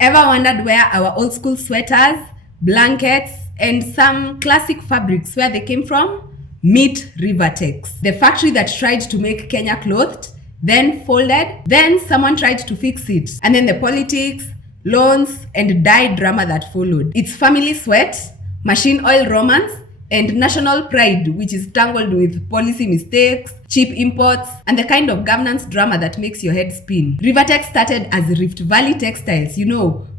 Ever wondered where our old school sweaters, blankets, and some classic fabrics where they came from? Meet Rivatex, the factory that tried to make Kenya clothed, then folded, then someone tried to fix it, and then the politics, loans, and dye drama that followed. It's family sweat, machine oil romance, and national pride, which is tangled with policy mistakes, cheap imports, and the kind of governance drama that makes your head spin. Rivatex started as Rift Valley Textiles,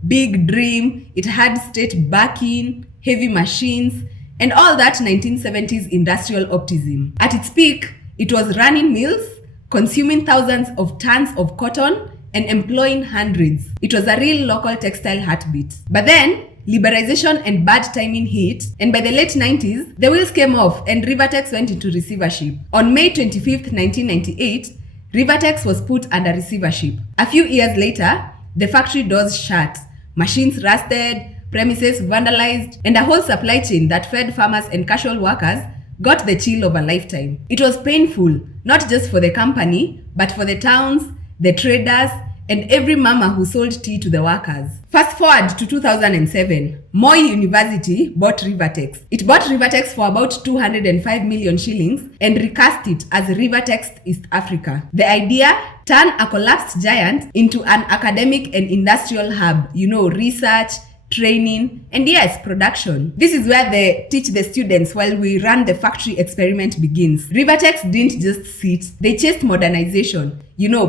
big dream, it had state backing, heavy machines, and all that 1970s industrial optimism. At its peak, it was running mills, consuming thousands of tons of cotton, and employing hundreds. It was a real local textile heartbeat. But then, liberalization and bad timing hit, and by the late 90s, the wheels came off and Rivatex went into receivership. On May 25th, 1998, Rivatex was put under receivership. A few years later, the factory doors shut, machines rusted, premises vandalized, and a whole supply chain that fed farmers and casual workers got the chill of a lifetime. It was painful, not just for the company, but for the towns, the traders, and every mama who sold tea to the workers. Fast forward to 2007, Moi University bought Rivatex. It bought Rivatex for about 205 million shillings and recast it as Rivatex East Africa. The idea? Turn a collapsed giant into an academic and industrial hub, research, training, and yes, production. This is where they teach the students while we run the factory experiment begins. Rivatex didn't just sit, they chased modernization.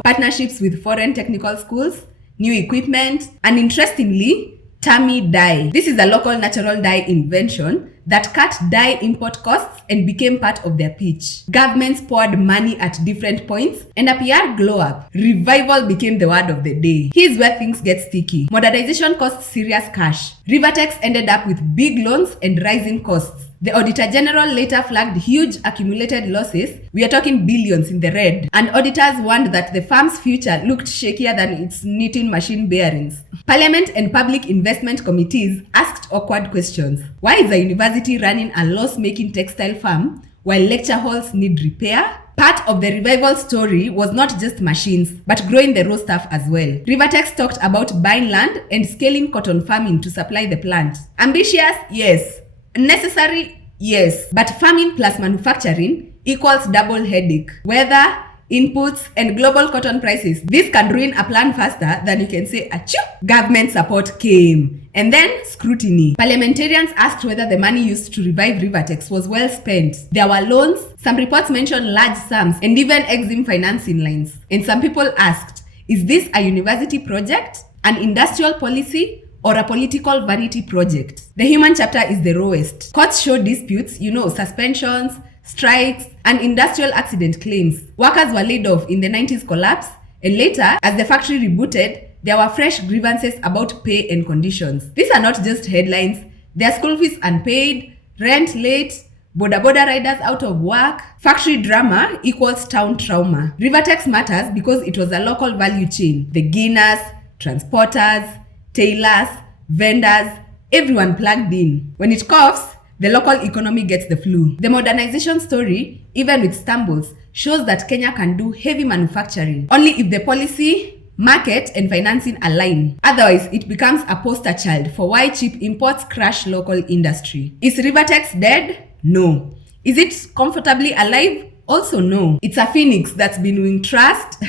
Partnerships with foreign technical schools, new equipment, and interestingly, Tammy dye. This is a local natural dye invention that cut dye import costs and became part of their pitch. Governments poured money at different points and a PR glow up. Revival became the word of the day. Here's where things get sticky. Modernization costs serious cash. Rivatex ended up with big loans and rising costs. The Auditor General later flagged huge accumulated losses. We are talking billions in the red. And auditors warned that the firm's future looked shakier than its knitting machine bearings. Parliament and public investment committees asked awkward questions. Why is a university running a loss-making textile firm while lecture halls need repair? Part of the revival story was not just machines, but growing the raw stuff as well. Rivatex talked about buying land and scaling cotton farming to supply the plant. Ambitious? Yes. Necessary? Yes. But farming plus manufacturing equals double headache. Weather, inputs, and global cotton prices. This can ruin a plan faster than you can say, achoo! Government support came. And then scrutiny. Parliamentarians asked whether the money used to revive Rivatex was well spent. There were loans, some reports mentioned large sums, and even Exim financing lines. And some people asked, is this a university project, an industrial policy, or a political vanity project? The human chapter is the rawest. Courts show disputes, suspensions, strikes, and industrial accident claims. Workers were laid off in the 90s collapse, and later, as the factory rebooted, there were fresh grievances about pay and conditions. These are not just headlines. Their school fees unpaid, rent late, boda riders out of work. Factory drama equals town trauma. Rivatex matters because it was a local value chain. The Guinness, transporters, tailors, vendors, everyone plugged in. When it coughs, the local economy gets the flu. The modernization story, even with stumbles, shows that Kenya can do heavy manufacturing only if the policy, market, and financing align. Otherwise, it becomes a poster child for why cheap imports crash local industry. Is Rivatex dead? No. Is it comfortably alive? Also no. It's a phoenix that's been wing trussed,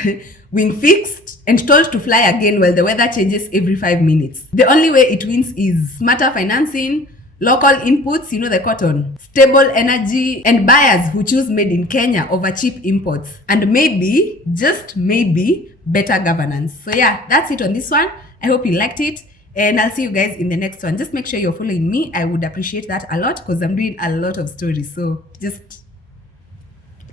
wing fixed, and told to fly again while the weather changes every 5 minutes. The only way it wins is smarter financing, local inputs, the cotton, stable energy, and buyers who choose made in Kenya over cheap imports. And maybe, just maybe, better governance. So yeah, that's it on this one. I hope you liked it. And I'll see you guys in the next one. Just make sure you're following me. I would appreciate that a lot because I'm doing a lot of stories. So just